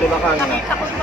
Bulacan. Nakita ko po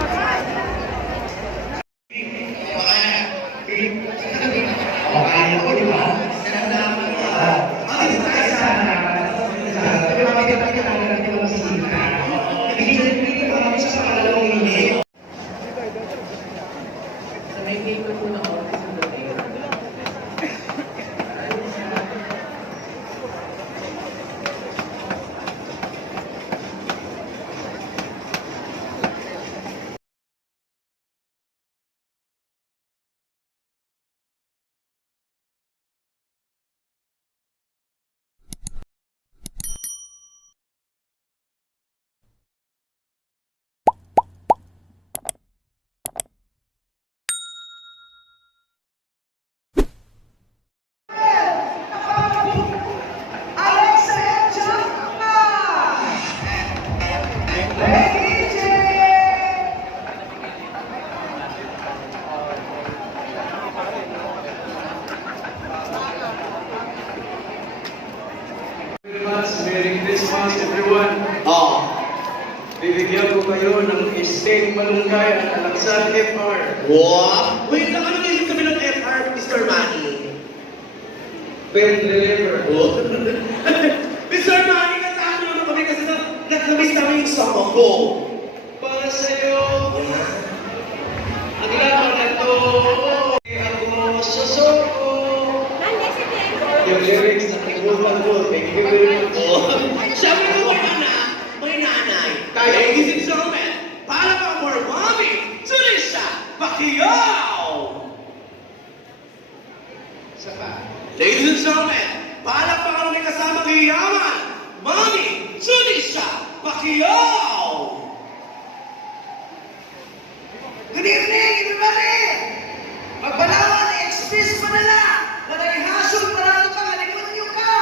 sa Merry Christmas everyone! Bibigyan ko kayo ng steak malunggay at alaksan FR. Wow! Wait lang, ano ngayon kami ng FR, Mr. Manny? Pen deliver. Mr. Manny, kasama naman kami kasi nag-miss namin yung song ko. Para sa'yo, ang laban na to, ako sa soko. Nandi si Diego. Yung lyrics na kigutan ko, thank you very much. Sabi ko may anak, may nanay. Kaya, ladies and gentlemen, para pa more mommy, Teresa Pacquiao! Ladies and gentlemen, para pa kami kasama kay Yaman, Mommy, Teresa Pacquiao! Good evening, everybody! Magbalawan, express pa nila! Walang hasol, marami pang alikot niyo ka!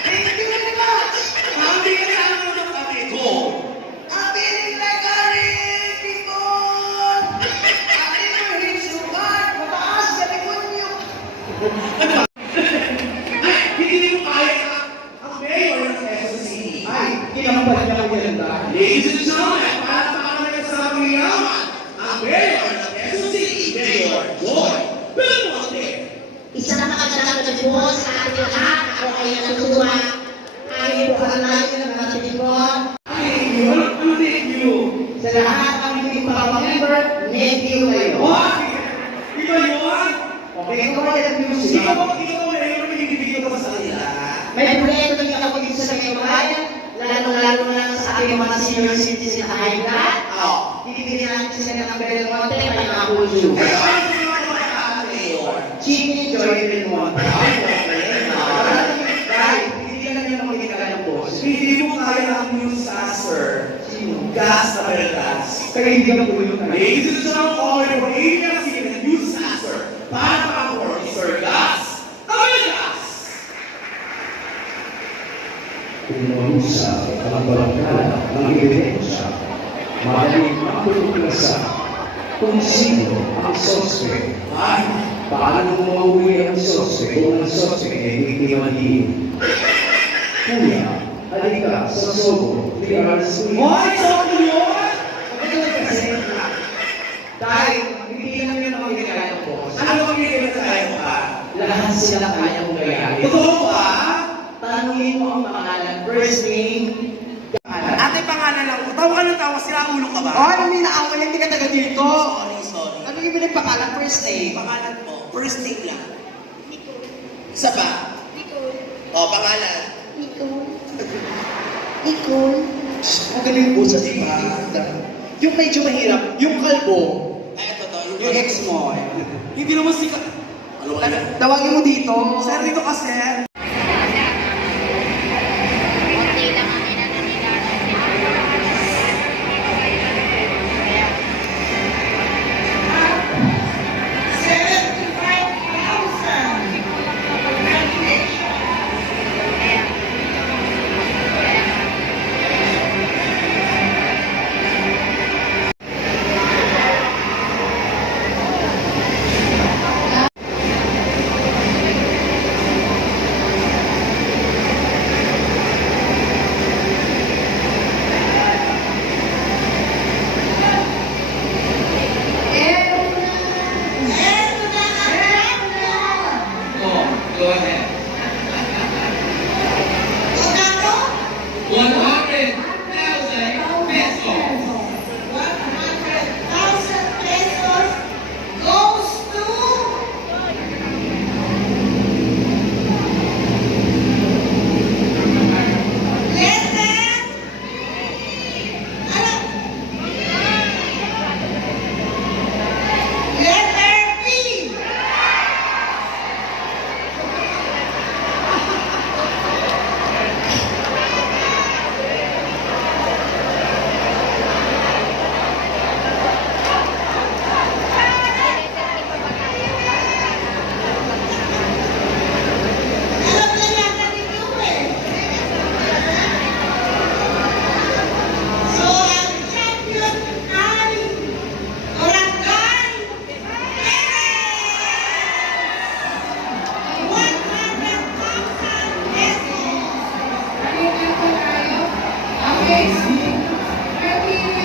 Thank you very much! Mami, kasama mo ng kami ko! Abiling lagari, people! Abiling hinsubat, mataas sa likod niyo! Hindi mo kaya ang mayor ng Quezon City. Ay, kinampan niya ang ganda. Ladies and gentlemen, para pa kami kasama kay Yaman, ang mayor ng Quezon City, Mayor Joy Belmonte. Isang makagandang po sa ating lahat. Ako ay natutuwa. Ayaw ko ang layo ng mga tinipon. Thank you. Ano thank you? Sa lahat ng hindi member, thank you kayo. What? Iba yun? Okay, ikaw ay ang music. Ikaw ba mayor na binibigyan ko pa sa kanila? May proyekto din ako dito sa may bayan, lalo na sa ating mga senior citizen na high blood. Bibigyan natin sila ng Belmonte, may nakulo. Chini Joy Belmonte. Dahil, hindi lang yung mga ginagalang boss. Hindi mo kaya ang news disaster. Sino? Gas na may gas. Kaya hindi ka pulo na. Ladies and gentlemen, all the way from ABS news disaster. Para pa ako, Mr. Gas. Gas! Umurusa ang barangala ng ebidensya, madaling mapulukasa kung sino ang sospek. Paano mauwi ang sospek kung ang sospek ay hindi malihim? Kuya, halika sa Sogo, 3 hours to Why? Sabi mo yun? Kasi, dahil, bibigyan lang yun ang mga ginagalang boss. Ano bang hindi na tayo pa? Lahat sila kaya kong gayahin. Totoo ba? Tanungin mo ang pangalan, first name, Ate, pangalan lang. Tawa ka ng tawa, sila ulo ka ba? oh, ano may naawal, hindi ka taga dito. Sorry. Ano yung pinagpakalan, first name? Pangalan mo, first name lang. Nicole. Isa pa? Nicole. O, pangalan. Nicole. Nicole. Magaling po sa diba? Yung medyo mahirap, yung kalbo, Ay, ito to. yung ex mo. Hindi naman sikat. Ano ba? Tawagin mo dito. Sir, dito kasi.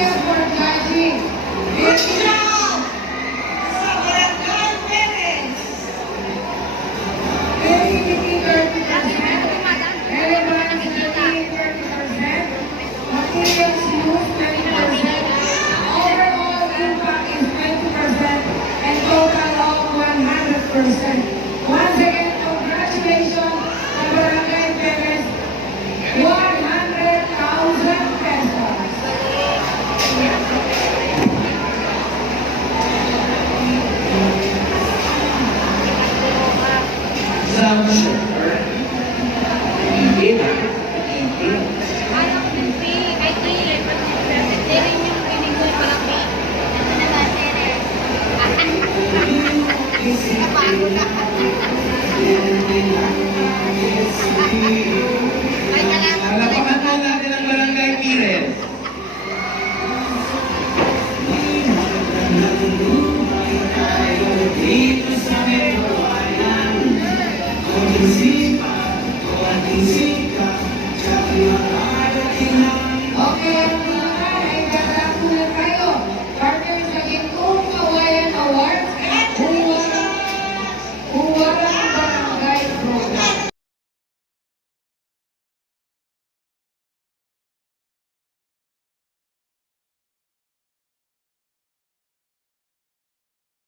material for judging. Good job! Sa barangay parents. Very easy 30%. Very much easy 30%. Materials